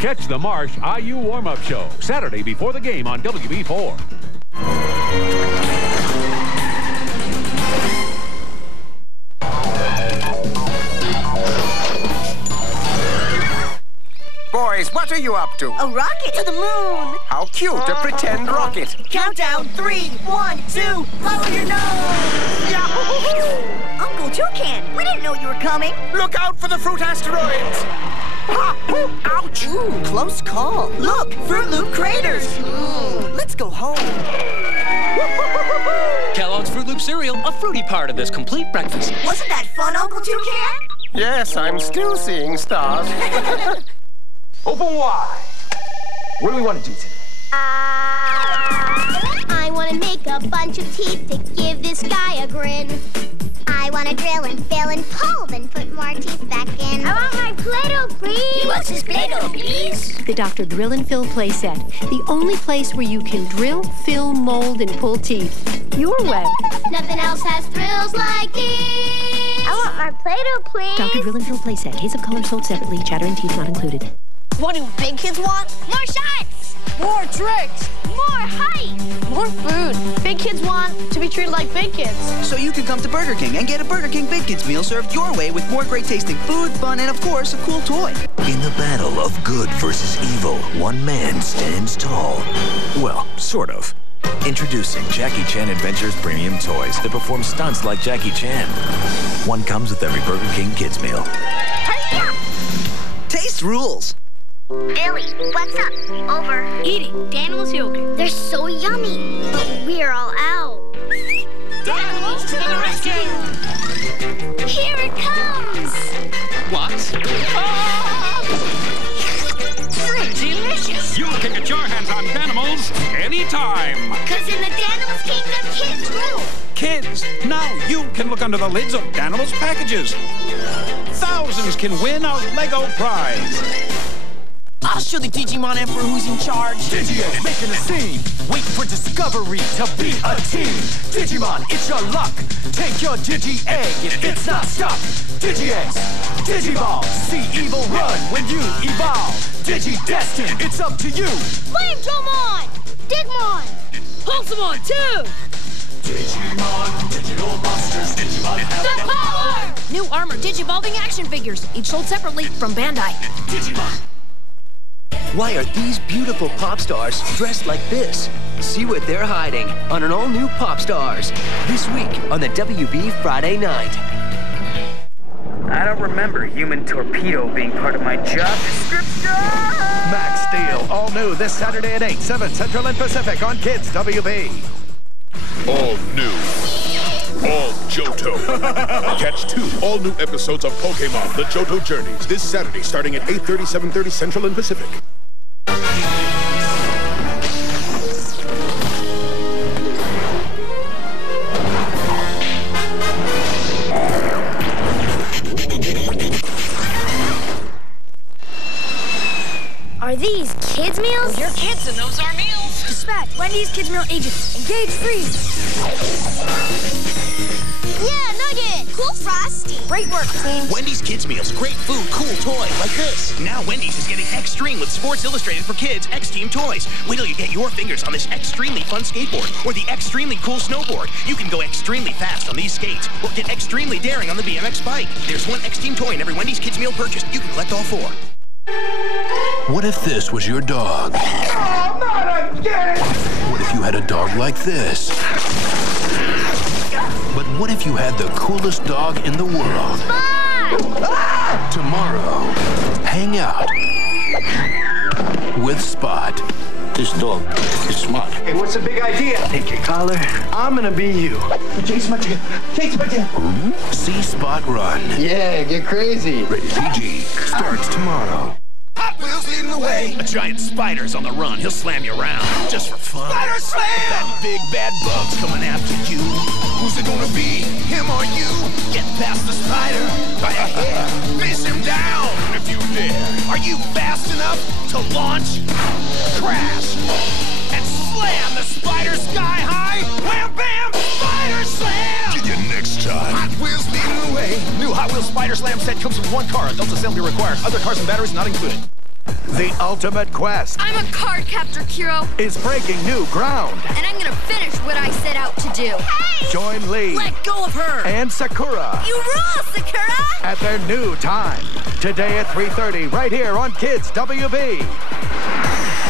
Catch the Marsh IU warm-up show Saturday before the game on WB4. Boys, what are you up to? A rocket to the moon. How cute, a pretend rocket. Countdown, 3, 1, 2, blow your nose. Yahoo! Uncle Toucan, we didn't know you were coming. Look out for the fruit asteroids. Ouch! Ooh, close call. Look, Fruit Loop craters. Let's go home. Kellogg's Fruit Loop cereal, a fruity part of this complete breakfast. Wasn't that fun, Uncle Toucan? Yes, I'm still seeing stars. Open wide. What do we want to do today? I want to make a bunch of teeth to give this guy a grin. I want to drill and fill and pull, then put more teeth back in. I want my Play-Doh, please. He wants his Play-Doh, please. The Dr. Drill and Fill playset. The only place where you can drill, fill, mold, and pull teeth. Your way. Nothing else has thrills like these. I want my Play-Doh, please. Dr. Drill and Fill playset. Case of color sold separately. Chattering teeth not included. What do big kids want? More shots. More tricks. More height. More food. Big kids want to be treated like big kids. So you can come to Burger King and get a Burger King Big Kids meal served your way with more great tasting food, fun, and of course, a cool toy. In the battle of good versus evil, one man stands tall. Well, sort of. Introducing Jackie Chan Adventures Premium Toys that perform stunts like Jackie Chan. One comes with every Burger King Kids meal. Hurry up. Taste rules. Billy, what's up? Over. Eating Danimals yogurt. They're so yummy, but we're all out. Danimals to the rescue! Here it comes! What? Delicious! You can get your hands on Danimals anytime. Cause in the Danimals Kingdom, kids rule. Kids, now you can look under the lids of Danimals packages. Thousands can win a Lego prize. I'll show the Digimon Emperor who's in charge. Digi-Egg making a scene. Wait for discovery to be a team. Digimon, it's your luck. Take your Digi-Egg if it's not stuck. Digi-Eggs, Digiball. See evil run when you evolve. Digi-Destined, it's up to you. Flametromon! Digmon! Pulsamon, too! Digimon, digital monsters. Digimon have The power! New armor Digivolving action figures, each sold separately from Bandai. Digimon. Why are these beautiful pop stars dressed like this? See what they're hiding on an all-new Pop Stars this week on the WB Friday night. I don't remember Human Torpedo being part of my job description. Max Steel, all new this Saturday at 8, 7 Central and Pacific on Kids WB. All new. All Johto. Catch 2 all-new episodes of Pokemon, The Johto Journeys, this Saturday starting at 8:30, 7:30 Central and Pacific. Are these kids' meals? You're kids and those are meals. Dispatch, Wendy's Kids Meal agents. Engage freeze. Yeah, Nugget! Cool Frosty! Great work, team. Wendy's Kids Meals. Great food, cool toy, like this. Now Wendy's is getting Extreme with Sports Illustrated for Kids X-Team toys. Wait till you get your fingers on this extremely fun skateboard or the extremely cool snowboard. You can go extremely fast on these skates or get extremely daring on the BMX bike. There's one X-Team toy in every Wendy's Kids Meal purchase. You can collect all 4. What if this was your dog? Oh, not again! What if you had a dog like this? But what if you had the coolest dog in the world? Spot! Tomorrow, hang out with Spot. This dog is smart. Hey, what's the big idea? Take your collar. I'm gonna be you. Chase my tail. Chase my tail. See Spot run. Yeah, get crazy. Rated PG. Starts tomorrow. Hot Wheels leading the way. A giant spider's on the run. He'll slam you around just for fun. Spider slam! That big bad bug's coming after you. Who's it gonna be? Him or you? Get past the spider by a hair. Face him down if you dare. Are you fast enough to launch, crash, and slam the spider sky high? Wham bam! Spider slam! See you next time. Hot Wheels leading the way. New Hot Wheels Spider Slam set comes with 1 car. Adult assembly required. Other cars and batteries not included. The ultimate quest I'm a card captor, Kiro. is breaking new ground. And I'm gonna finish what I set out to do. Hey! Join Lee. Let go of her! And Sakura. You rule, Sakura! At their new time. Today at 3:30, right here on Kids WB.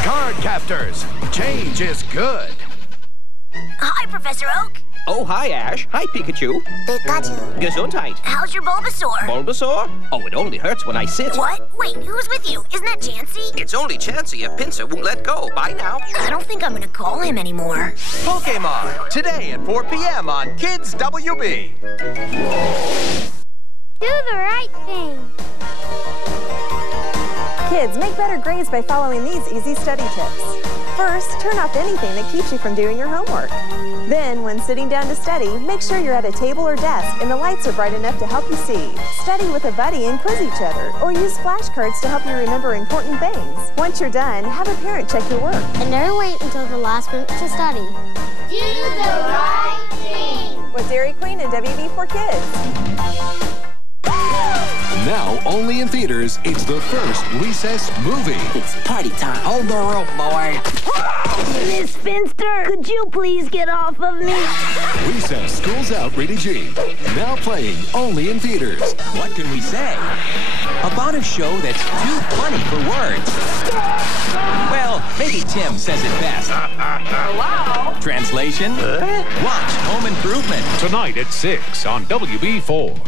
Card Captors. Change is good. Hi, Professor Oak. Oh, hi, Ash. Hi, Pikachu. Pikachu. Gesundheit. How's your Bulbasaur? Bulbasaur? Oh, it only hurts when I sit. What? Wait, who's with you? Isn't that Chansey? It's only Chansey if Pinsir won't let go. Bye now. I don't think I'm gonna call him anymore. Pokemon, today at 4 p.m. on Kids WB. Do the right thing. Kids, make better grades by following these easy study tips. First, turn off anything that keeps you from doing your homework. Then, when sitting down to study, make sure you're at a table or desk and the lights are bright enough to help you see. Study with a buddy and quiz each other, or use flashcards to help you remember important things. Once you're done, have a parent check your work. And never wait until the last minute to study. Do the right thing. With Dairy Queen and WB4 Kids. Now only in theaters, it's the first Recess movie. It's party time. Hold the rope, boy. Miss Finster, could you please get off of me? Recess, School's Out, rated G. Now playing only in theaters. What can we say about a show that's too funny for words? Well, maybe Tim says it best. Hello? Translation? Watch Home Improvement. Tonight at 6 on WB4.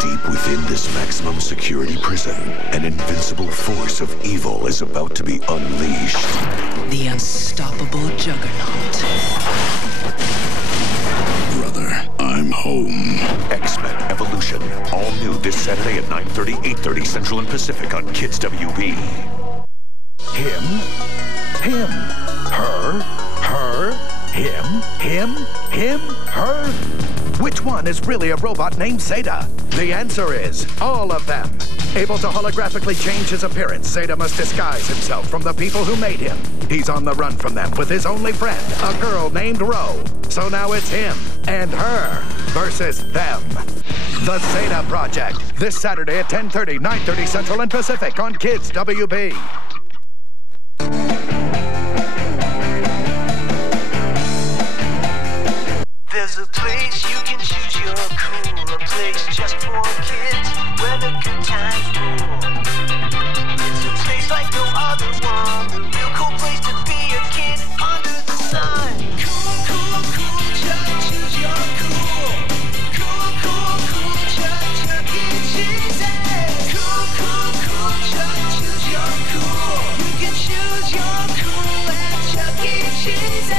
Deep within this maximum security prison, an invincible force of evil is about to be unleashed. The unstoppable juggernaut. Brother, I'm home. X-Men Evolution. All new this Saturday at 9:30, 8:30 Central and Pacific on Kids WB. Him, her, him, her. Which one is really a robot named Zeta? The answer is all of them. Able to holographically change his appearance, Zeta must disguise himself from the people who made him. He's on the run from them with his only friend, a girl named Ro. So now it's him and her versus them. The Zeta Project, this Saturday at 10:30, 9:30 Central and Pacific on Kids WB. There's a place you can choose your cool, a place just for kids, where the good times rule. It's a place like no other one, the real cool place to be a kid under the sun. Cool, cool, cool, choose your cool. Cool, cool, cool, Chuck E. Cheese. Cool, cool, cool, choose your cool. You can choose your cool at Chuck E. Cheese.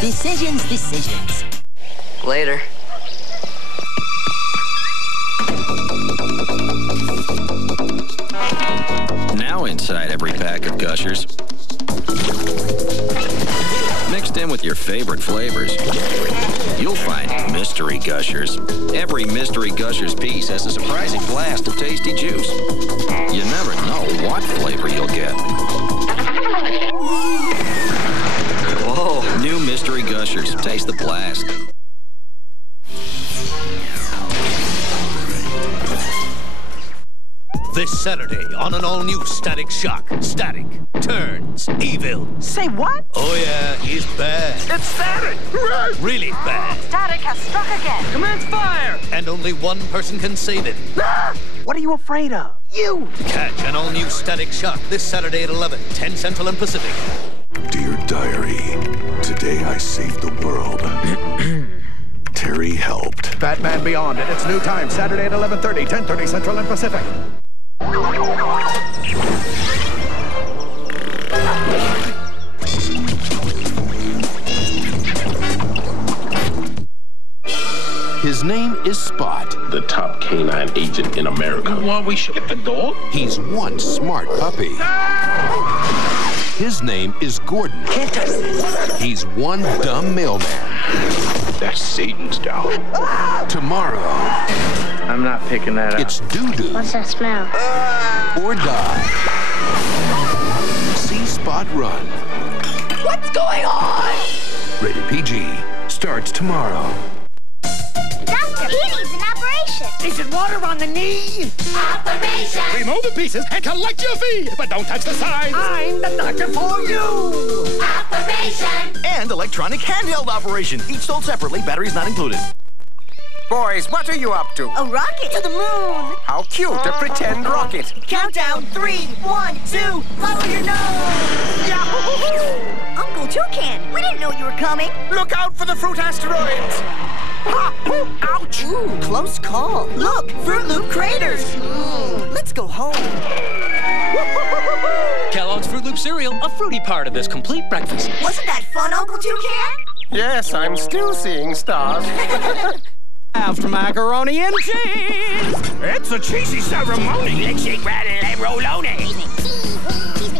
Decisions. Later. Now inside every pack of Gushers. Mixed in with your favorite flavors, you'll find Mystery Gushers. Every Mystery Gushers piece has a surprising blast of tasty juice. You never know what flavor you'll get. Whoa, new Mystery Gushers. Taste the blast. This Saturday on an all-new Static Shock, Static turns evil. Say what? Oh yeah, he's bad. It's Static! Really bad. Static has struck again. Commence fire! And only one person can save it. What are you afraid of? You! Catch an all-new Static Shock this Saturday at 11, 10 Central and Pacific. Dear Diary, today I saved the world. Terry helped. Batman Beyond at its new time, Saturday at 11:30, 10:30 Central and Pacific. His name is Spot. The top canine agent in America. Why we should get the dog? He's one smart puppy. His name is Gordon. Can't touch this. He's one dumb mailman. That's Satan's dog. Tomorrow, I'm not picking that up. it's doo-doo What's that smell? or die. See Spot run. What's going on? Rated PG. Starring starts tomorrow. Doctor, he needs an operation. Is it water on the knee? Operation. Remove the pieces and collect your fee, but don't touch the sides. I'm the doctor for you. Operation. And electronic handheld operation. Each sold separately, batteries not included. Boys, what are you up to? A rocket to the moon. How cute, a pretend rocket. Countdown, 3, 1, 2, blow your nose. Yahoo! Uncle Toucan, we didn't know you were coming. Look out for the fruit asteroids. Ha! Ouch! Ooh, close call. Look, Fruit Loop craters. Let's go home. Kellogg's Fruit Loop cereal, a fruity part of this complete breakfast. Wasn't that fun, Uncle Toucan? Yes, I'm still seeing stars. After macaroni and cheese. It's a cheesy ceremony. Let's shake, rattle, and roll-on-y.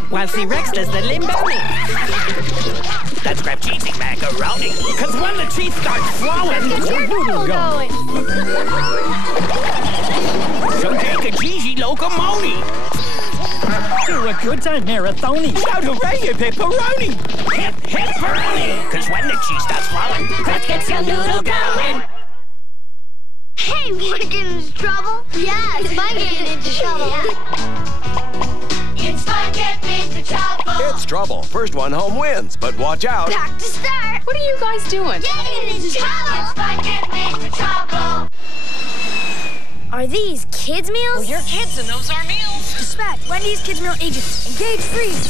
While C-Rex does the limboni. Let's grab cheesy macaroni. Cause when the cheese starts flowing, Get your bubble going. so take a cheesy locomotive. Do a good time marathoni. Shout hooray, pepperoni. Hip, hip-peroni. Cause when the cheese starts flowing, that gets your noodle going. Hey, wanna get into trouble? Yeah, it's fun getting into trouble. It's fun getting into trouble. It's trouble. First one home wins, but watch out. Back to start. What are you guys doing? Getting into trouble. It's fun getting into trouble. Are these kids' meals? Well, you're kids and those are meals. Dispatch, Wendy's Kids Meal agents. Engage freeze.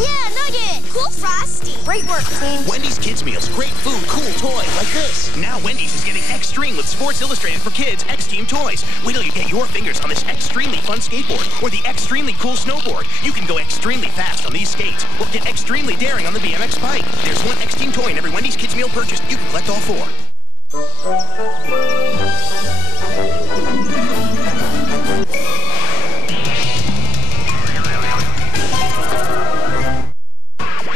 Yeah, Nugget. Cool Frosty. Great work, team. Wendy's Kids Meals. Great food, cool toy, like this. Now Wendy's is getting Extreme with Sports Illustrated for Kids X-Team toys. Wait till you get your fingers on this extremely fun skateboard or the extremely cool snowboard. You can go extremely fast on these skates or get extremely daring on the BMX bike. There's one X-Team toy in every Wendy's Kids Meal purchase. You can collect all 4.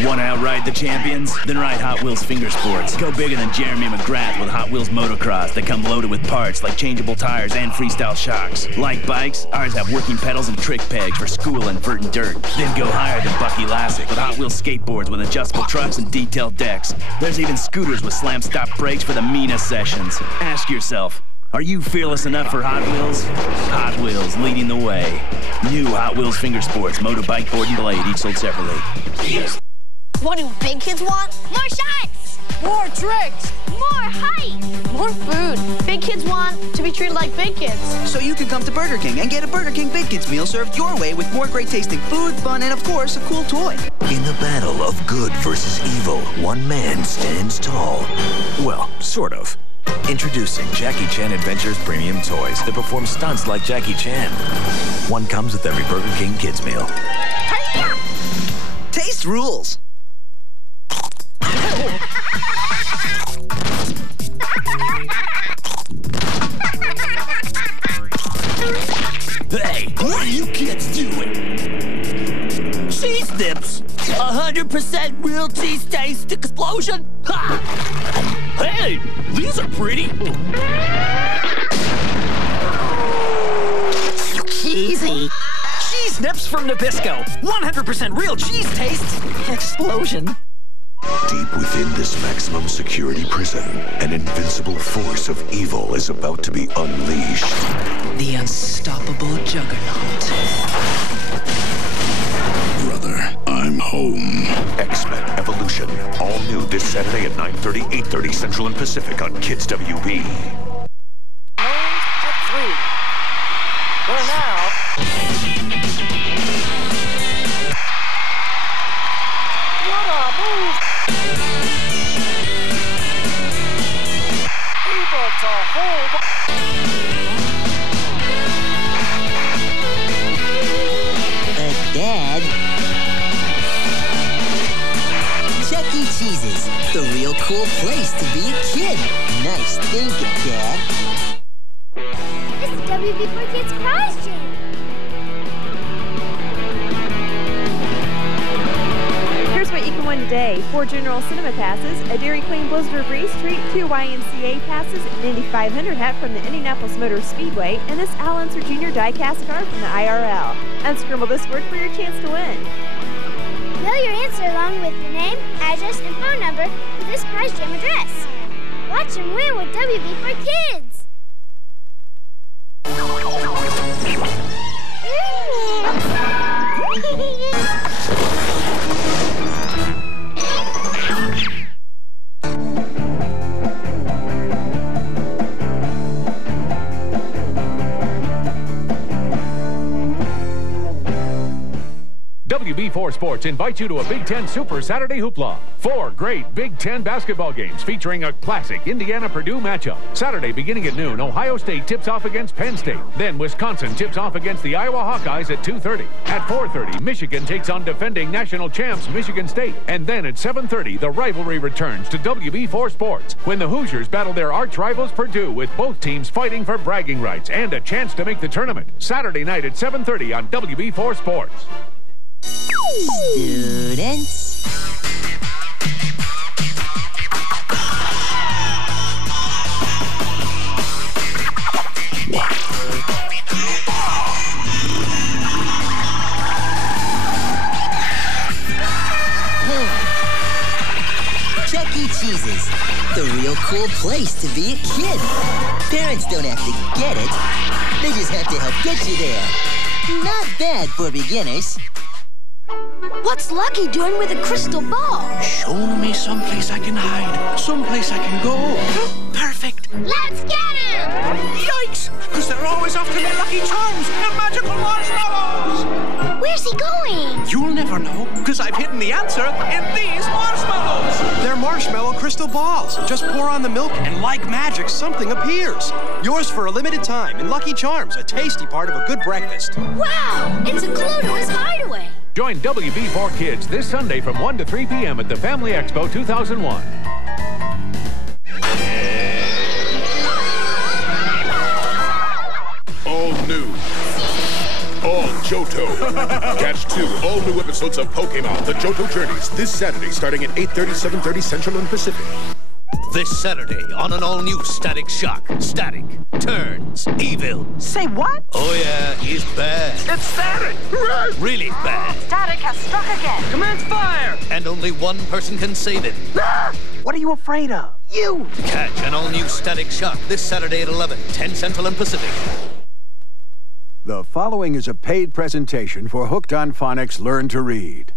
Want to outride the champions? Then ride Hot Wheels Finger Sports. Go bigger than Jeremy McGrath with Hot Wheels Motocross that come loaded with parts like changeable tires and freestyle shocks. Like bikes, ours have working pedals and trick pegs for school and vert and dirt. Then go higher than Bucky Lassick with Hot Wheels skateboards with adjustable trucks and detailed decks. There's even scooters with slam-stop brakes for the meanest sessions. Ask yourself, are you fearless enough for Hot Wheels? Hot Wheels leading the way. New Hot Wheels Finger Sports, motorbike, board, and blade, each sold separately. What do big kids want? More shots! More tricks. More height! More food. Big kids want to be treated like big kids. So you can come to Burger King and get a Burger King Big Kids meal served your way with more great tasting food, fun, and of course, a cool toy. In the battle of good versus evil, one man stands tall. Well, sort of. Introducing Jackie Chan Adventures Premium Toys that perform stunts like Jackie Chan. One comes with every Burger King Kids meal. Taste rules. Hey, what are you kids doing? Cheese dips. 100% real cheese taste explosion. Ha! Hey, these are pretty. Cheesy. Cheese nips from Nabisco. 100% real cheese taste. Explosion. Deep within this maximum security prison, an invincible force of evil is about to be unleashed. The unstoppable juggernaut. Brother, I'm home. X-Men Evolution. All new this Saturday at 9:30, 8:30 Central and Pacific on Kids WB. We're now. What a move! Able to hold. Dad. Chuck E. Cheese's, the real cool place to be a kid. Nice thinking, Dad. This is WB4Kids Prize Jam. Here's what you can win today. 4 General Cinema passes, a Dairy Queen Blizzard Breeze treat, 2 YMCA passes, an Indy 500 hat from the Indianapolis Motor Speedway, and this Al Unser Jr. die-cast card from the IRL. Unscribble this word for your chance to win. Fill your answer along with your name, address, and phone number to this prize gem address. Watch and win with WB4 Kids. WB4 Sports invites you to a Big Ten Super Saturday Hoopla. 4 great Big Ten basketball games featuring a classic Indiana-Purdue matchup. Saturday beginning at noon, Ohio State tips off against Penn State. Then Wisconsin tips off against the Iowa Hawkeyes at 2:30. At 4:30, Michigan takes on defending national champs Michigan State. And then at 7:30, the rivalry returns to WB4 Sports when the Hoosiers battle their arch rivals Purdue, with both teams fighting for bragging rights and a chance to make the tournament. Saturday night at 7:30 on WB4 Sports. Students. Chuck E. Cheese's, the real cool place to be a kid. Parents don't have to get it. They just have to help get you there. Not bad for beginners. What's Lucky doing with a crystal ball? Show me someplace I can hide, someplace I can go. Perfect. Let's get him! Yikes! Because they're always after my Lucky Charms and magical marshmallows. Where's he going? You'll never know, because I've hidden the answer in these marshmallows. They're marshmallow crystal balls. Just pour on the milk and like magic, something appears. Yours for a limited time in Lucky Charms, a tasty part of a good breakfast. Wow! It's a clue to his hideaway. Join WB4 Kids this Sunday from 1 to 3 p.m. at the Family Expo 2001. All new. All Johto. Catch 2 all-new episodes of Pokemon, The Johto Journeys, this Saturday starting at 8:30, 7:30 Central and Pacific. This Saturday on an all-new Static Shock. Static turns evil. Say what? Oh yeah, he's bad. It's Static! Really bad. Static has struck again. Commence fire! And only one person can save it. Ah! What are you afraid of? You! Catch an all-new Static Shock this Saturday at 11, 10 Central and Pacific. The following is a paid presentation for Hooked on Phonics Learn to Read.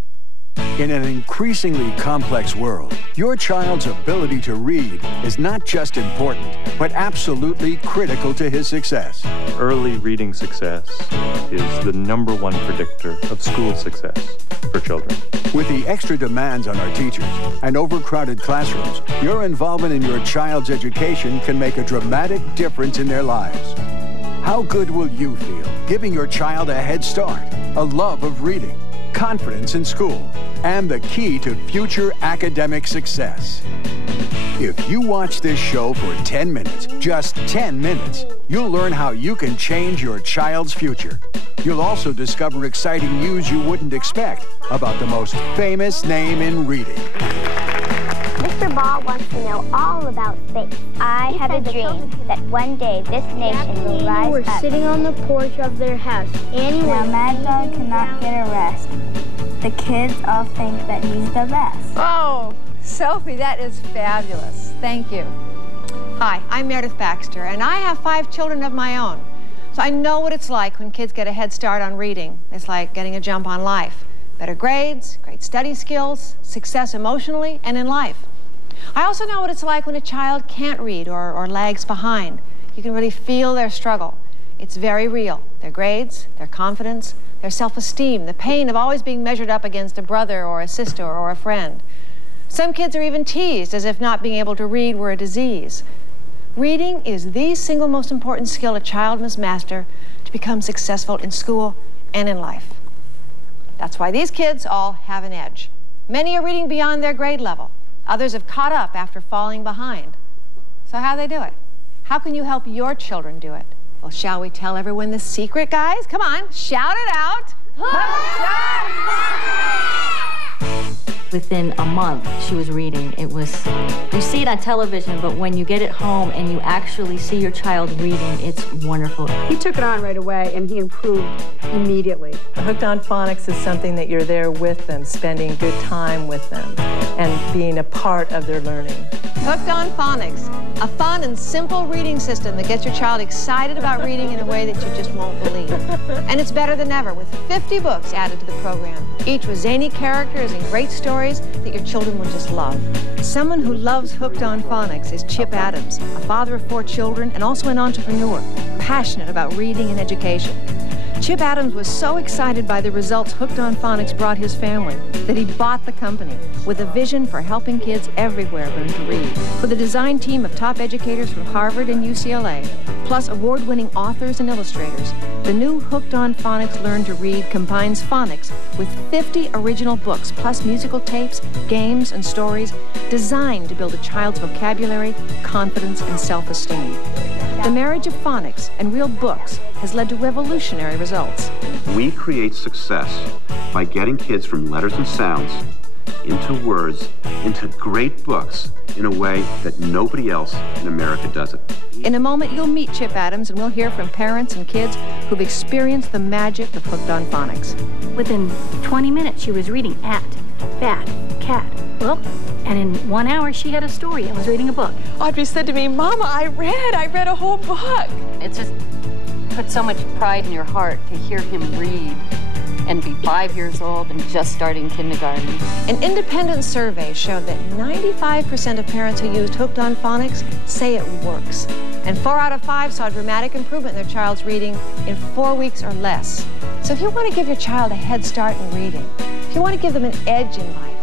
In an increasingly complex world, your child's ability to read is not just important, but absolutely critical to his success. Early reading success is the #1 predictor of school success for children. With the extra demands on our teachers and overcrowded classrooms, your involvement in your child's education can make a dramatic difference in their lives. How good will you feel giving your child a head start, a love of reading, confidence in school, and the key to future academic success? If you watch this show for 10 minutes, just 10 minutes, you'll learn how you can change your child's future. You'll also discover exciting news you wouldn't expect about the most famous name in reading. Mr. Ball wants to know all about space. I have a dream that one day this nation will rise We're up. sitting on the porch of their house. Annie Now Mad Dog cannot get a rest. The kids all think that he's the best. Oh, Sophie, that is fabulous. Thank you. Hi, I'm Meredith Baxter, and I have 5 children of my own. So I know what it's like when kids get a head start on reading. It's like getting a jump on life. Better grades, great study skills, success emotionally and in life. I also know what it's like when a child can't read or lags behind. You can really feel their struggle. It's very real. Their grades, their confidence, their self-esteem, the pain of always being measured up against a brother or a sister or a friend. Some kids are even teased as if not being able to read were a disease. Reading is the single most important skill a child must master to become successful in school and in life. That's why these kids all have an edge. Many are reading beyond their grade level. Others have caught up after falling behind. So how do they do it? How can you help your children do it? Well, shall we tell everyone the secret, guys? Come on, shout it out. Within a month, she was reading. It was, you see it on television, but when you get it home and you actually see your child reading, it's wonderful. He took it on right away, and he improved immediately. Hooked on Phonics is something that you're there with them, spending good time with them, and being a part of their learning. Hooked on Phonics, a fun and simple reading system that gets your child excited about reading in a way that you just won't believe. And it's better than ever, with 50 books added to the program, each with zany characters and great stories that your children will just love. Someone who loves Hooked on Phonics is Chip Adams, a father of 4 children and also an entrepreneur, passionate about reading and education. Chip Adams was so excited by the results Hooked on Phonics brought his family that he bought the company with a vision for helping kids everywhere learn to read. With a design team of top educators from Harvard and UCLA, plus award-winning authors and illustrators, the new Hooked on Phonics Learn to Read combines phonics with 50 original books, plus musical tapes, games, and stories designed to build a child's vocabulary, confidence, and self-esteem. The marriage of phonics and real books has led to revolutionary results. We create success by getting kids from letters and sounds into words, into great books in a way that nobody else in America does it. In a moment, you'll meet Chip Adams, and we'll hear from parents and kids who've experienced the magic of Hooked on Phonics. Within 20 minutes, she was reading at, bat, cat. Well, and in 1 hour, she had a story and was reading a book. Audrey said to me, Mama, I read a whole book. It just put so much pride in your heart to hear him read and be 5 years old and just starting kindergarten. An independent survey showed that 95% of parents who used Hooked on Phonics say it works. And 4 out of 5 saw dramatic improvement in their child's reading in 4 weeks or less. So if you want to give your child a head start in reading, if you want to give them an edge in life,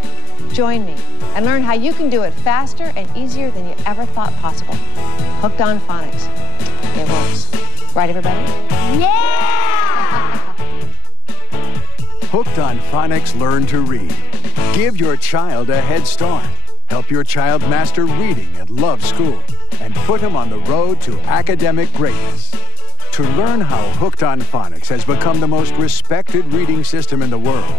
join me and learn how you can do it faster and easier than you ever thought possible. Hooked on Phonics. It works. Right, everybody? Yeah! Hooked on Phonics Learn to Read. Give your child a head start. Help your child master reading and love school. And put him on the road to academic greatness. To learn how Hooked on Phonics has become the most respected reading system in the world,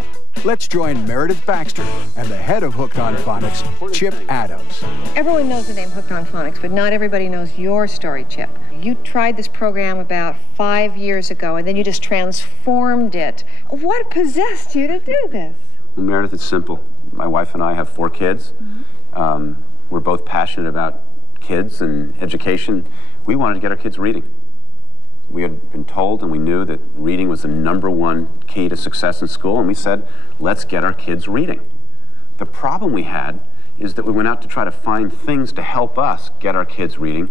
let's join Meredith Baxter and the head of Hooked on Phonics, Chip Adams. Everyone knows the name Hooked on Phonics, but not everybody knows your story, Chip. You tried this program about 5 years ago, and then you just transformed it. What possessed you to do this? Well, Meredith, it's simple. My wife and I have 4 kids. We're both passionate about kids and education. We wanted to get our kids reading. We had been told and we knew that reading was the #1 key to success in school, and we said, let's get our kids reading. The problem we had is that we went out to try to find things to help us get our kids reading.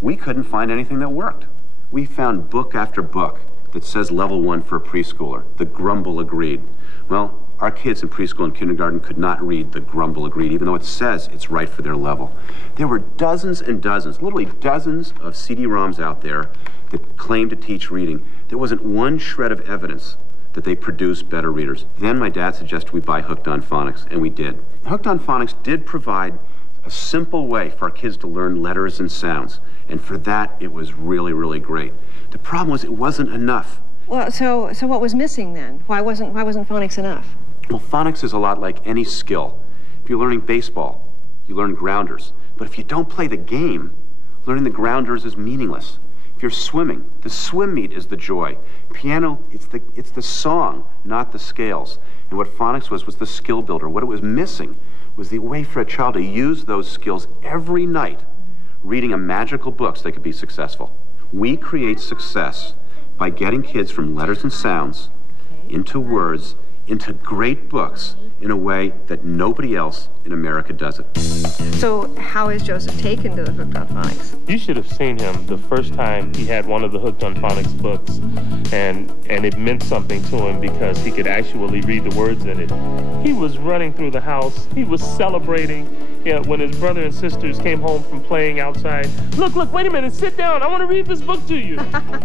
We couldn't find anything that worked. We found book after book that says level 1 for a preschooler. The Grumble Agreed. Well, our kids in preschool and kindergarten could not read the Grumble Agreed, even though it says it's right for their level. There were dozens and dozens, literally dozens of CD-ROMs out there that claimed to teach reading. There wasn't one shred of evidence that they produced better readers. Then my dad suggested we buy Hooked on Phonics, and we did. Hooked on Phonics did provide a simple way for our kids to learn letters and sounds, and for that, it was really, really great. The problem was it wasn't enough. Well, so what was missing then? Why wasn't phonics enough? Well, phonics is a lot like any skill. If you're learning baseball, you learn grounders. But if you don't play the game, learning the grounders is meaningless. If you're swimming, the swim meet is the joy. Piano, it's the song, not the scales. And what phonics was the skill builder. What it was missing was the way for a child to use those skills every night, reading a magical book so they could be successful. We create success by getting kids from letters and sounds into words, into great books in a way that nobody else in America does it. So how is Joseph taken to the Hooked on Phonics? You should have seen him the first time he had one of the Hooked on Phonics books, and it meant something to him because he could actually read the words in it. He was running through the house. He was celebrating. When his brother and sisters came home from playing outside, look, wait a minute, sit down, I want to read this book to you.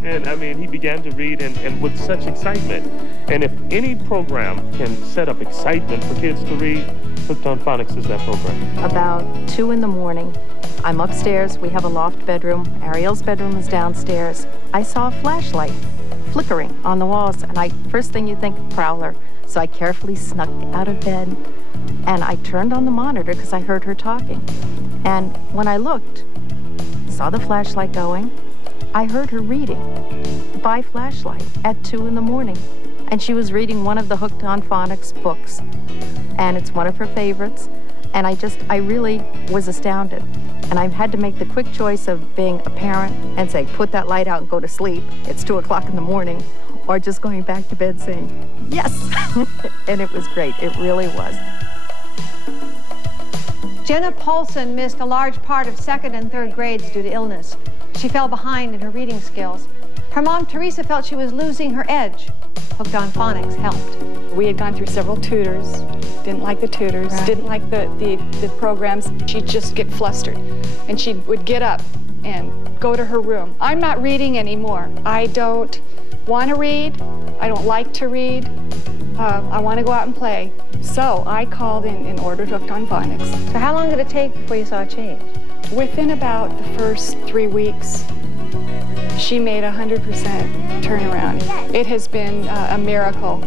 And I mean, he began to read and with such excitement. And if any program can set up excitement for kids to read, Hooked on Phonics is that program. About 2 in the morning, I'm upstairs, we have a loft bedroom, Ariel's bedroom is downstairs. I saw a flashlight flickering on the walls, and first thing you think, prowler. So I carefully snuck out of bed, And I turned on the monitor because I heard her talking. And when I looked, saw the flashlight going, I heard her reading by flashlight at 2 in the morning. And she was reading one of the Hooked on Phonics books. And it's one of her favorites. And I really was astounded. And I had to make the quick choice of being a parent and say, put that light out and go to sleep. It's 2 o'clock in the morning. Or just going back to bed saying, yes. And it was great. It really was. Jenna Paulson missed a large part of 2nd and 3rd grades due to illness. She fell behind in her reading skills. Her mom, Teresa, felt she was losing her edge. Hooked on Phonics helped. We had gone through several tutors, didn't like the tutors, didn't like the programs. She'd just get flustered, and she would get up and go to her room. I'm not reading anymore. I don't want to read. I don't like to read. I want to go out and play. So I called in and ordered Hooked on Phonics. So how long did it take before you saw a change? Within about the first 3 weeks, she made a 100% turnaround. It has been a miracle,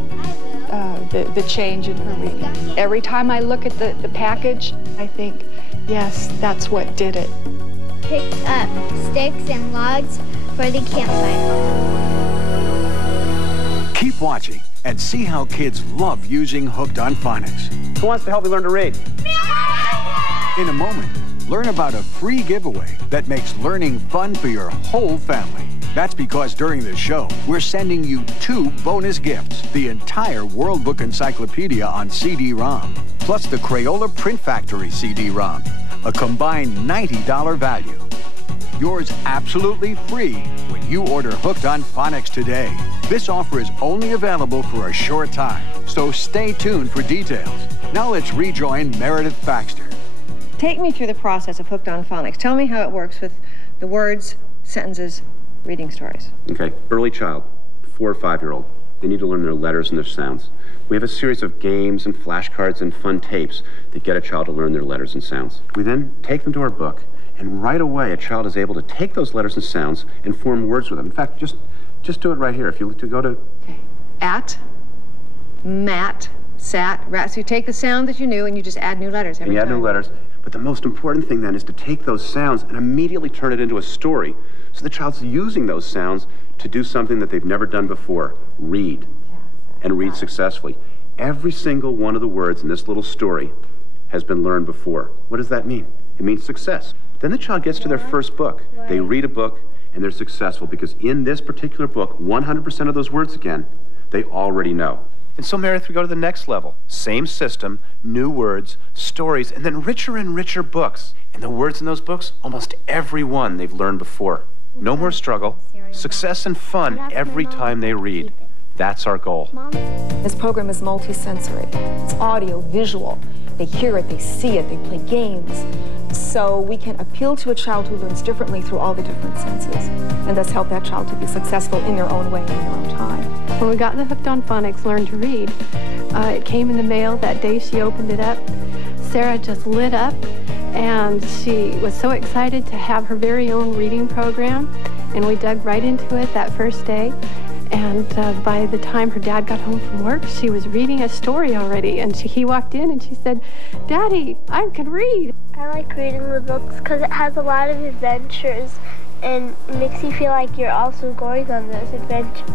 the change in her reading. Every time I look at the package, I think, yes, that's what did it. Picked up sticks and logs for the campfire. Keep watching and see how kids love using Hooked on Phonics. Who wants to help me learn to read? In a moment, learn about a free giveaway that makes learning fun for your whole family. That's because during the show, we're sending you 2 bonus gifts. The entire World Book Encyclopedia on CD-ROM, plus the Crayola Print Factory CD-ROM, a combined $90 value. Yours absolutely free when you order Hooked on Phonics today. This offer is only available for a short time, so stay tuned for details. Now let's rejoin Meredith Baxter. Take me through the process of Hooked on Phonics. Tell me how it works with the words, sentences, reading stories. Okay, early child, 4 or 5-year-old. They need to learn their letters and their sounds. We have a series of games and flashcards and fun tapes that get a child to learn their letters and sounds. We then take them to our book, and right away a child is able to take those letters and sounds and form words with them. In fact, just do it right here. If you to go to... Okay. At, mat, sat, rat. So you take the sound that you knew and you just add new letters every time. And you add new letters. But the most important thing then is to take those sounds and immediately turn it into a story. So the child's using those sounds to do something that they've never done before, read, and read successfully. Every single one of the words in this little story has been learned before. What does that mean? It means success. Then the child gets to their first book. They read a book, and they're successful because in this particular book, 100% of those words again, they already know. And so, Meredith, we go to the next level. Same system, new words, stories, and then richer and richer books. And the words in those books, almost every one they've learned before. No more struggle, success and fun every time they read. That's our goal. This program is multi-sensory. It's audio, visual. They hear it, they see it, they play games. So we can appeal to a child who learns differently through all the different senses, and thus help that child to be successful in their own way, in their own time. When we got the Hooked on Phonics Learn to Read, it came in the mail that day she opened it up. Sarah just lit up, and she was so excited to have her very own reading program, and we dug right into it that first day. And by the time her dad got home from work, she was reading a story already. And he walked in and she said, "Daddy, I can read." I like reading the books because it has a lot of adventures and makes you feel like you're also going on those adventures.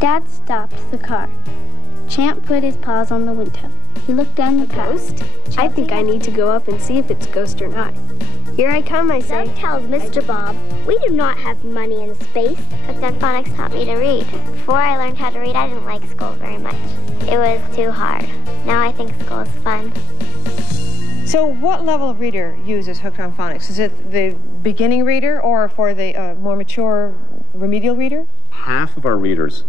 Dad stopped the car. Champ put his paws on the window. He looked down the post. I think I need to go up and see if it's ghost or not. Here I come, I say. Doug tells Mr. Bob, we do not have money in space. Hooked on Phonics taught me to read. Before I learned how to read, I didn't like school very much. It was too hard. Now I think school is fun. So what level of reader uses Hooked on Phonics? Is it the beginning reader or for the more mature remedial reader? Half of our readers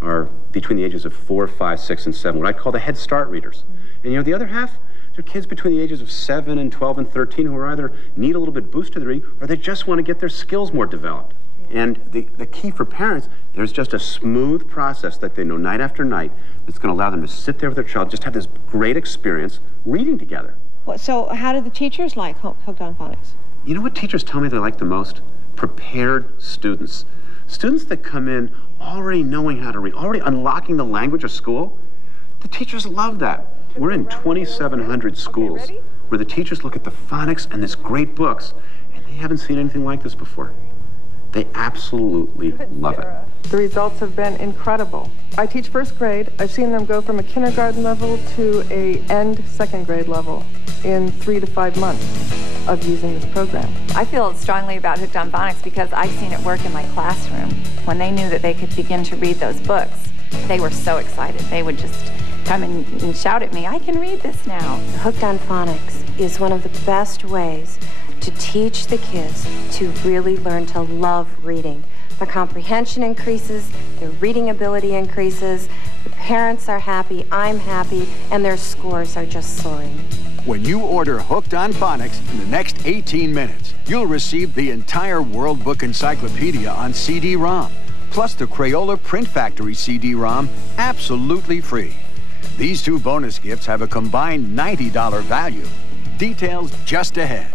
are between the ages of 4, 5, 6, and 7, what I call the Head Start readers. And you know, the other half, they're kids between the ages of 7 and 12 and 13 who are either need a little bit boost to the reading or they just want to get their skills more developed. And the key for parents, there's just a smooth process that they know night after night that's going to allow them to sit there with their child, just have this great experience reading together. So how do the teachers like Hooked on Phonics? You know what teachers tell me they like the most? Prepared students. Students that come in already knowing how to read, already unlocking the language of school. The teachers love that. We're in 2,700 schools where the teachers look at the phonics and this great books, and they haven't seen anything like this before. They absolutely love it. The results have been incredible. I teach first grade. I've seen them go from a kindergarten level to a end second grade level in 3 to 5 months of using this program. I feel strongly about Hooked on Phonics because I've seen it work in my classroom. When they knew that they could begin to read those books, they were so excited. They would just come and shout at me, "I can read this now." Hooked on Phonics is one of the best ways to teach the kids to really learn to love reading. Their comprehension increases, their reading ability increases, the parents are happy, I'm happy, and their scores are just soaring. When you order Hooked on Phonics in the next 18 minutes, you'll receive the entire World Book Encyclopedia on CD-ROM, plus the Crayola Print Factory CD-ROM absolutely free. These two bonus gifts have a combined $90 value. Details just ahead.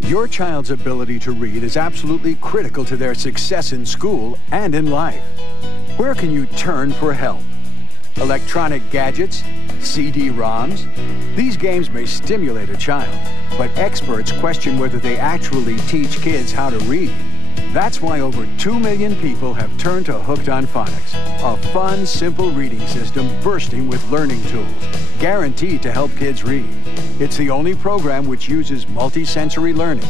Your child's ability to read is absolutely critical to their success in school and in life. Where can you turn for help? Electronic gadgets? CD-ROMs? These games may stimulate a child, but experts question whether they actually teach kids how to read. That's why over 2 million people have turned to Hooked on Phonics, a fun, simple reading system bursting with learning tools, guaranteed to help kids read. It's the only program which uses multi-sensory learning,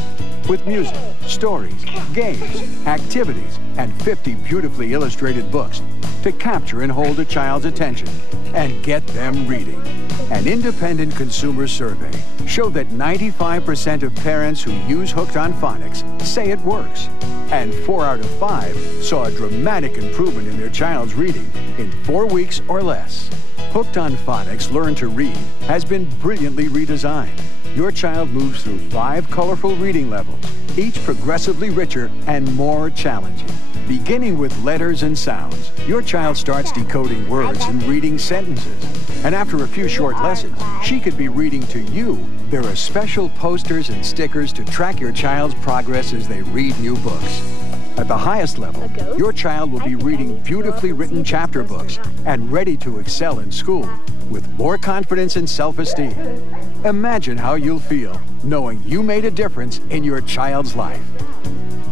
with music, stories, games, activities, and 50 beautifully illustrated books to capture and hold a child's attention and get them reading. An independent consumer survey showed that 95% of parents who use Hooked on Phonics say it works, and 4 out of 5 saw a dramatic improvement in their child's reading in 4 weeks or less. Hooked on Phonics Learn to Read has been brilliantly redesigned. Your child moves through 5 colorful reading levels, each progressively richer and more challenging. Beginning with letters and sounds, your child starts decoding words and reading sentences. And after a few short lessons, she could be reading to you. There are special posters and stickers to track your child's progress as they read new books. At the highest level, your child will be reading beautifully written chapter books and ready to excel in school with more confidence and self-esteem. Imagine how you'll feel knowing you made a difference in your child's life.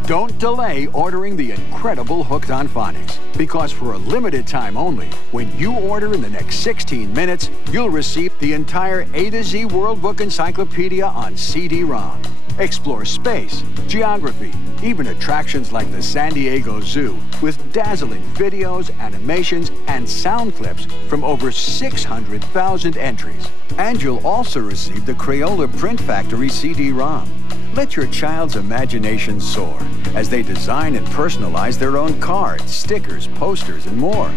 Don't delay ordering the incredible Hooked on Phonics, because for a limited time only, when you order in the next 16 minutes, you'll receive the entire A to Z World Book Encyclopedia on CD-ROM. Explore space, geography, even attractions like the San Diego Zoo, with dazzling videos, animations, and sound clips from over 600,000 entries. And you'll also receive the Crayola Print Factory CD-ROM. Let your child's imagination soar as they design and personalize their own cards, stickers, posters, and more.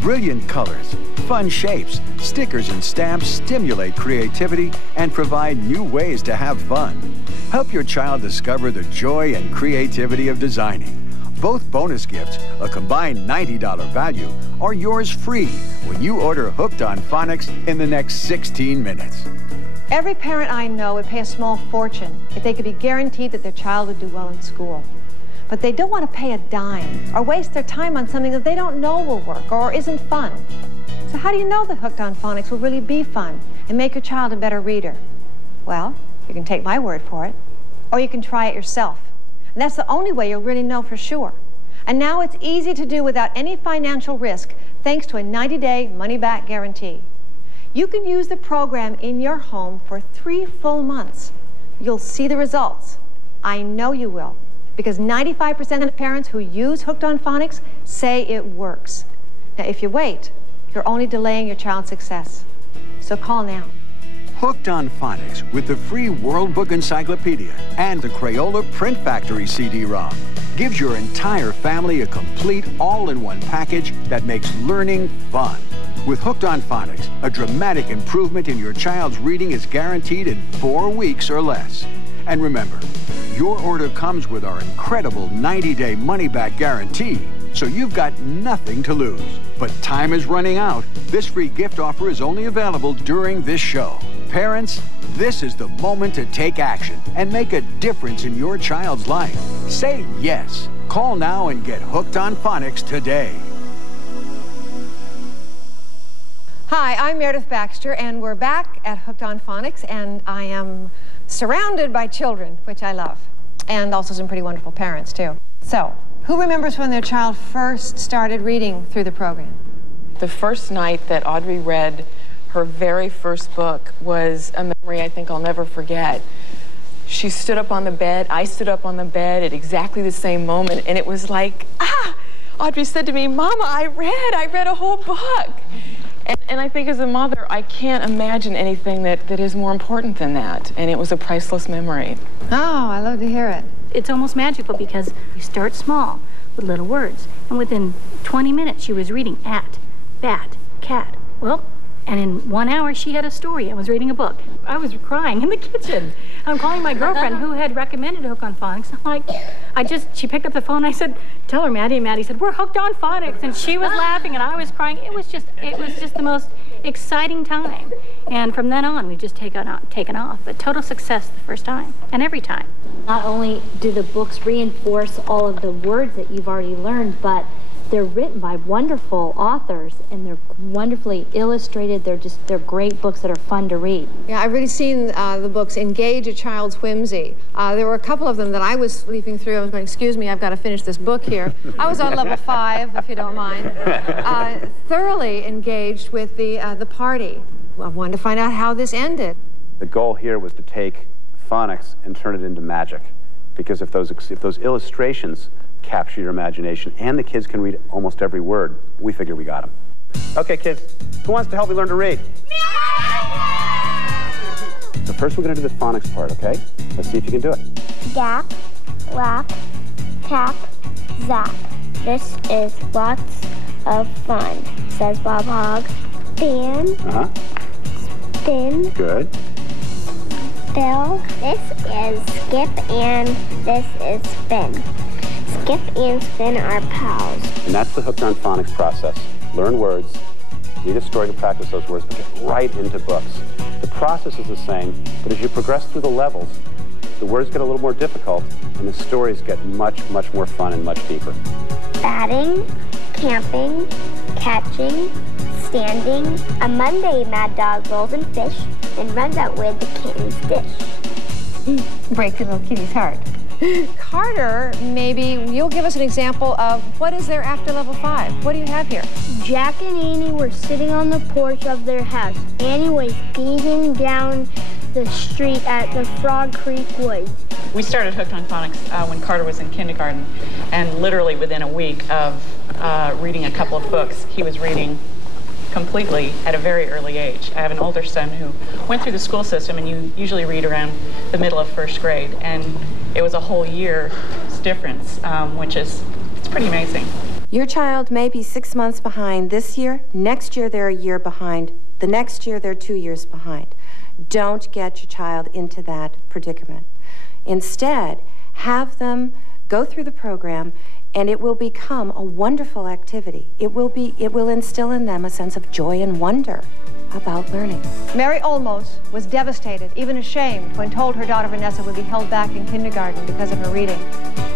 Brilliant colors, fun shapes, stickers, and stamps stimulate creativity and provide new ways to have fun. Help your child discover the joy and creativity of designing. Both bonus gifts, a combined $90 value, are yours free when you order Hooked on Phonics in the next 16 minutes. Every parent I know would pay a small fortune if they could be guaranteed that their child would do well in school. But they don't want to pay a dime or waste their time on something that they don't know will work or isn't fun. So how do you know that Hooked on Phonics will really be fun and make your child a better reader? Well, you can take my word for it, or you can try it yourself. And that's the only way you'll really know for sure. And now it's easy to do without any financial risk, thanks to a 90-day money-back guarantee. You can use the program in your home for 3 full months. You'll see the results. I know you will, because 95% of the parents who use Hooked on Phonics say it works. Now, if you wait, you're only delaying your child's success. So call now. Hooked on Phonics with the free World Book Encyclopedia and the Crayola Print Factory CD-ROM gives your entire family a complete all-in-one package that makes learning fun. With Hooked on Phonics, a dramatic improvement in your child's reading is guaranteed in 4 weeks or less. And remember, your order comes with our incredible 90-day money-back guarantee, so you've got nothing to lose. But time is running out. This free gift offer is only available during this show. Parents, this is the moment to take action and make a difference in your child's life. Say yes. Call now and get Hooked on Phonics today. Hi, I'm Meredith Baxter, and we're back at Hooked on Phonics, and I am surrounded by children, which I love, and also some pretty wonderful parents, too. So, who remembers when their child first started reading through the program? The first night that Audrey read her very first book was a memory I think I'll never forget. She stood up on the bed, I stood up on the bed at exactly the same moment, and it was like, Audrey said to me, Mama, I read a whole book. And I think as a mother, I can't imagine anything that is more important than that. And it was a priceless memory. Oh, I love to hear it. It's almost magical because you start small with little words. And within 20 minutes, she was reading at, bat, cat. Well, and in 1 hour, she had a story and was reading a book. I was crying in the kitchen. I'm calling my girlfriend who had recommended Hooked on Phonics. I'm like, she picked up the phone. I said, tell her, Maddie. And Maddie said, we're hooked on phonics. And she was laughing and I was crying. It was just the most exciting time. And from then on, we've just taken off. But total success the first time and every time. Not only do the books reinforce all of the words that you've already learned, but they're written by wonderful authors and they're wonderfully illustrated. They're great books that are fun to read. Yeah, I've really seen the books Engage a Child's Whimsy. There were a couple of them that I was leafing through. I was going, excuse me, I've got to finish this book here. I was on level 5, if you don't mind. Thoroughly engaged with the party. I wanted to find out how this ended. The goal here was to take phonics and turn it into magic. Because if those illustrations capture your imagination, and the kids can read almost every word, we figure we got them. Okay, kids, who wants to help me learn to read? So first we're going to do the phonics part, okay? Let's see if you can do it. Gap, lap, tap, zap. This is lots of fun, says Bob Hogg. Fan, spin. Good. Fill. This is skip and this is spin. Skip and spin are pals. And that's the Hooked on Phonics process. Learn words, read a story to practice those words, but get right into books. The process is the same, but as you progress through the levels, the words get a little more difficult, and the stories get much, much more fun and much deeper. Batting, camping, catching, standing. A Monday, Mad Dog rolls in fish and runs out with the kitten's dish. Break the little kitty's heart. Carter, maybe you'll give us an example of what is there after level 5. What do you have here? Jack and Annie were sitting on the porch of their house. Annie was gazing down the street at the Frog Creek Woods. We started Hooked on Phonics when Carter was in kindergarten, and literally within a week of reading a couple of books, he was reading completely at a very early age. I have an older son who went through the school system, and you usually read around the middle of first grade, and it was a whole year's difference, which is, it's pretty amazing. Your child may be 6 months behind this year. Next year, they're a year behind. The next year, they're 2 years behind. Don't get your child into that predicament. Instead, have them go through the program, and it will become a wonderful activity. It will instill in them a sense of joy and wonder about learning. Mary Olmos was devastated, even ashamed, when told her daughter Vanessa would be held back in kindergarten because of her reading.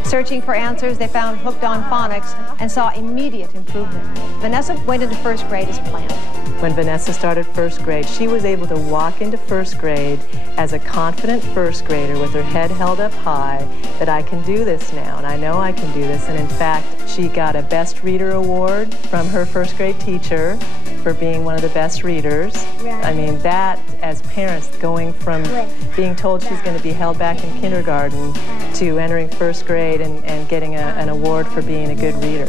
Searching for answers, they found Hooked on Phonics and saw immediate improvement. Vanessa went into first grade as planned. When Vanessa started first grade, she was able to walk into first grade as a confident first grader with her head held up high, that I can do this now, and I know I can do this. And in fact, she got a Best Reader Award from her first grade teacher for being one of the best readers. Right. I mean, that, as parents, going from being told she's going to be held back in kindergarten to entering first grade and getting an award for being a good reader.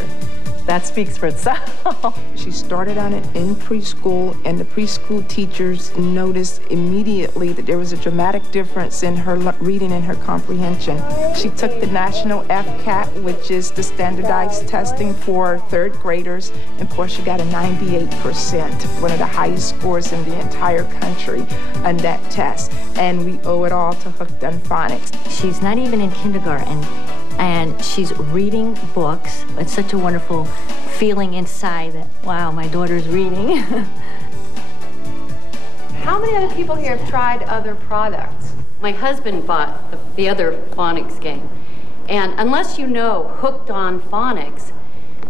That speaks for itself. She started on it in preschool, and the preschool teachers noticed immediately that there was a dramatic difference in her reading and her comprehension. She took the National FCAT, which is the standardized testing for third graders, and of course she got a 98%, one of the highest scores in the entire country on that test. And we owe it all to Hooked on Phonics. She's not even in kindergarten, and she's reading books. It's such a wonderful feeling inside that, wow, my daughter's reading. How many other people here have tried other products? My husband bought the other phonics game. And unless you know Hooked on Phonics,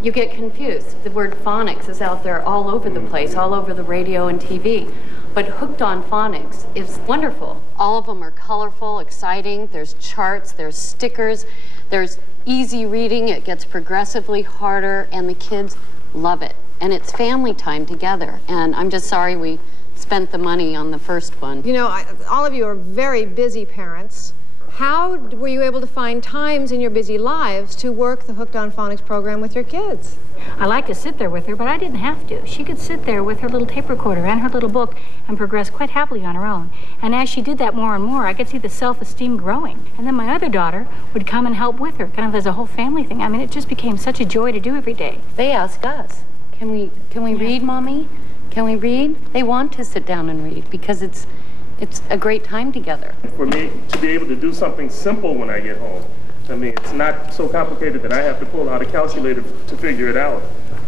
you get confused. The word phonics is out there all over the place, all over the radio and TV. But Hooked on Phonics is wonderful. All of them are colorful, exciting. There's charts, there's stickers, there's easy reading. It gets progressively harder, and the kids love it. And it's family time together. And I'm just sorry we spent the money on the first one. You know, all of you are very busy parents. How were you able to find times in your busy lives to work the Hooked on Phonics program with your kids? I like to sit there with her, but I didn't have to. She could sit there with her little tape recorder and her little book and progress quite happily on her own. And as she did that more and more, I could see the self-esteem growing. And then my other daughter would come and help with her, kind of as a whole family thing. I mean, it just became such a joy to do every day. They ask us, can we read, Mommy? Can we read? They want to sit down and read because it's a great time together. For me to be able to do something simple when I get home, I mean, it's not so complicated that I have to pull out a calculator to figure it out.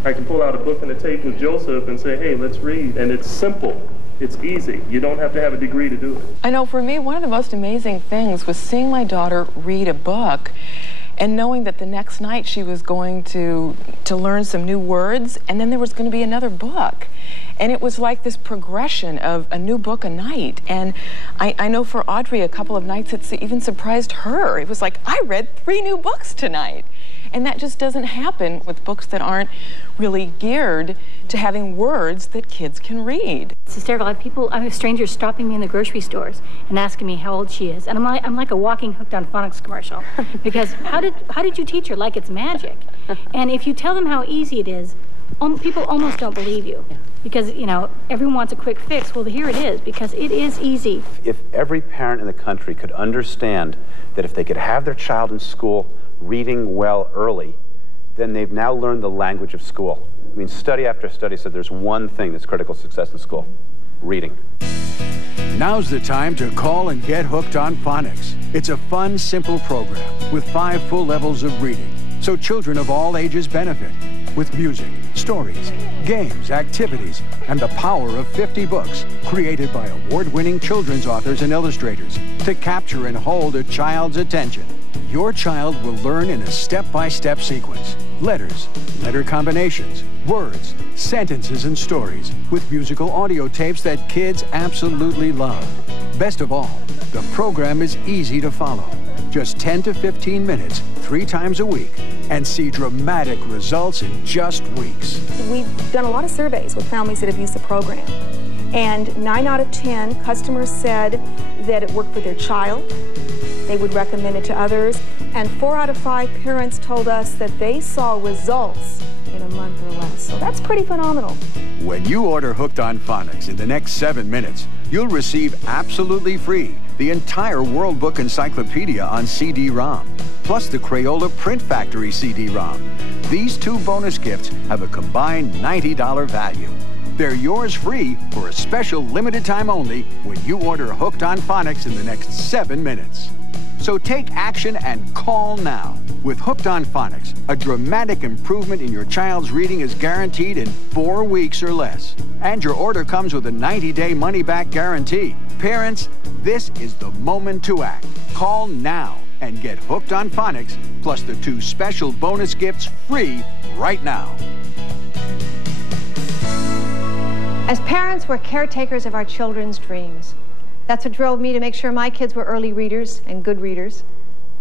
I can pull out a book and a tape with Joseph and say, hey, let's read. And it's simple. It's easy. You don't have to have a degree to do it. I know for me, one of the most amazing things was seeing my daughter read a book and knowing that the next night she was going to learn some new words, and then there was going to be another book. And it was like this progression of a new book a night. And I know for Audrey, a couple of nights, it's even surprised her. It was like, I read 3 new books tonight. And that just doesn't happen with books that aren't really geared to having words that kids can read. It's hysterical. I have strangers stopping me in the grocery stores and asking me how old she is. And I'm like a walking Hooked on Phonics commercial. Because how did you teach her? Like it's magic. And if you tell them how easy it is, people almost don't believe you. Because, you know, everyone wants a quick fix. Well, here it is, because it is easy. If every parent in the country could understand that if they could have their child in school reading well early, then they've now learned the language of school. I mean, study after study said there's one thing that's critical to success in school: reading. Now's the time to call and get hooked on phonics. It's a fun, simple program with 5 full levels of reading, so children of all ages benefit. With music, stories, games, activities, and the power of 50 books created by award-winning children's authors and illustrators to capture and hold a child's attention. Your child will learn in a step-by-step sequence. Letters, letter combinations, words, sentences, and stories with musical audio tapes that kids absolutely love. Best of all, the program is easy to follow. Just 10 to 15 minutes, 3 times a week, and see dramatic results in just weeks. We've done a lot of surveys with families that have used the program, and 9 out of 10 customers said that it worked for their child. They would recommend it to others, and 4 out of 5 parents told us that they saw results in a month or less. So that's pretty phenomenal. When you order Hooked on Phonics in the next 7 minutes, you'll receive absolutely free the entire World Book Encyclopedia on CD-ROM, plus the Crayola Print Factory CD-ROM. These 2 bonus gifts have a combined $90 value. They're yours free for a special limited time only when you order Hooked on Phonics in the next 7 minutes. So take action and call now. With Hooked on Phonics, a dramatic improvement in your child's reading is guaranteed in 4 weeks or less. And your order comes with a 90-day money-back guarantee. Parents, this is the moment to act. Call now and get Hooked on Phonics, plus the 2 special bonus gifts free right now. As parents, we're caretakers of our children's dreams. That's what drove me to make sure my kids were early readers and good readers.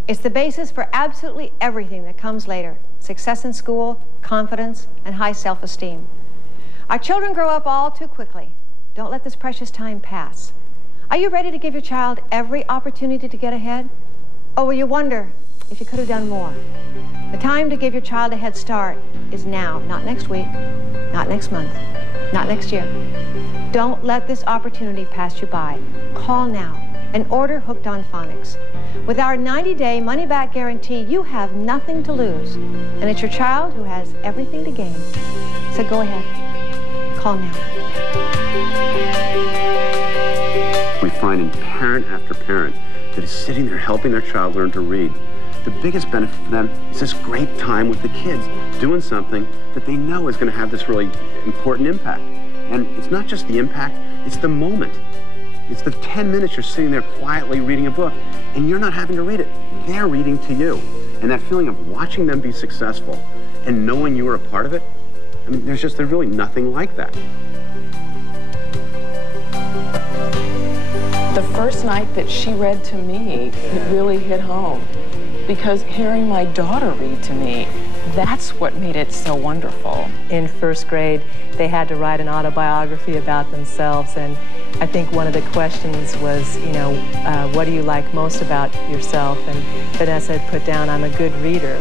It's the basis for absolutely everything that comes later: success in school, confidence, and high self-esteem. Our children grow up all too quickly. Don't let this precious time pass. Are you ready to give your child every opportunity to get ahead? Or will you wonder if you could have done more? The time to give your child a head start is now, not next week, not next month, not next year. Don't let this opportunity pass you by. Call now and order Hooked on Phonics. With our 90-day money-back guarantee, you have nothing to lose. And it's your child who has everything to gain. So go ahead. Call now. We find in parent after parent that is sitting there helping their child learn to read. The biggest benefit for them is this great time with the kids, doing something that they know is going to have this really important impact. And it's not just the impact, it's the moment. It's the 10 minutes you're sitting there quietly reading a book, and you're not having to read it. They're reading to you. And that feeling of watching them be successful and knowing you were a part of it, I mean, there's really nothing like that. The first night that she read to me, it really hit home. Because hearing my daughter read to me, that's what made it so wonderful. In first grade, they had to write an autobiography about themselves, and I think one of the questions was, what do you like most about yourself? And Vanessa had put down, I'm a good reader,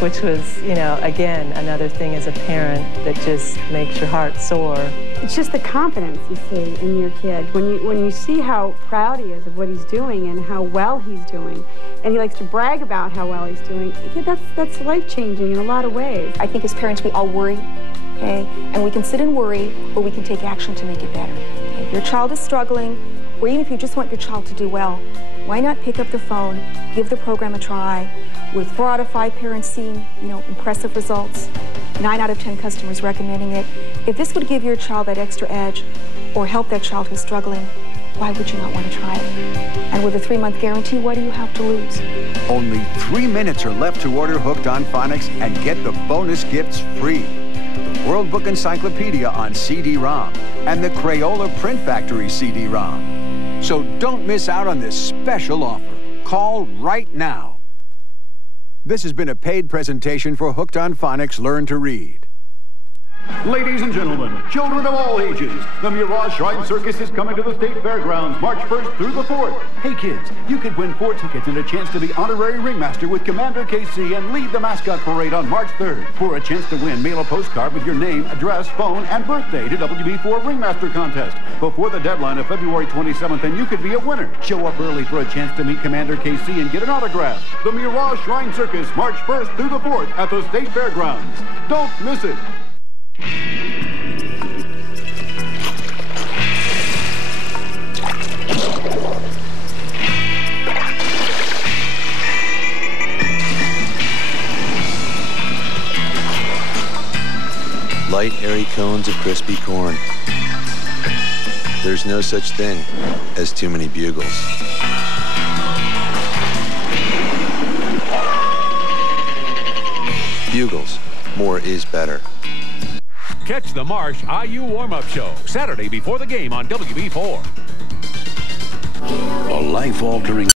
which was, again, another thing as a parent that just makes your heart soar. It's just the confidence you see in your kid. When you see how proud he is of what he's doing and how well he's doing, and he likes to brag about how well he's doing, that's life-changing in a lot of ways. I think as parents we all worry, okay? And we can sit and worry, or we can take action to make it better. Okay? If your child is struggling, or even if you just want your child to do well, why not pick up the phone, give the program a try? With 4 out of 5 parents seeing, impressive results, 9 out of 10 customers recommending it. If this would give your child that extra edge or help that child who's struggling, why would you not want to try it? And with a 3-month guarantee, what do you have to lose? Only 3 minutes are left to order Hooked on Phonics and get the bonus gifts free. The World Book Encyclopedia on CD-ROM and the Crayola Print Factory CD-ROM. So don't miss out on this special offer. Call right now. This has been a paid presentation for Hooked on Phonics Learn to Read. Ladies and gentlemen, children of all ages, the Mirage Shrine Circus is coming to the State Fairgrounds March 1st through the 4th. Hey kids, you could win 4 tickets and a chance to be honorary ringmaster with Commander KC and lead the mascot parade on March 3rd. For a chance to win, mail a postcard with your name, address, phone, and birthday to WB4 Ringmaster Contest before the deadline of February 27th, and you could be a winner. Show up early for a chance to meet Commander KC and get an autograph. The Mirage Shrine Circus, March 1st through the 4th at the State Fairgrounds. Don't miss it. Light, airy cones of crispy corn. There's no such thing as too many bugles. Bugles. More is better. Catch the Marsh IU warm-up show Saturday before the game on WB4. A life-altering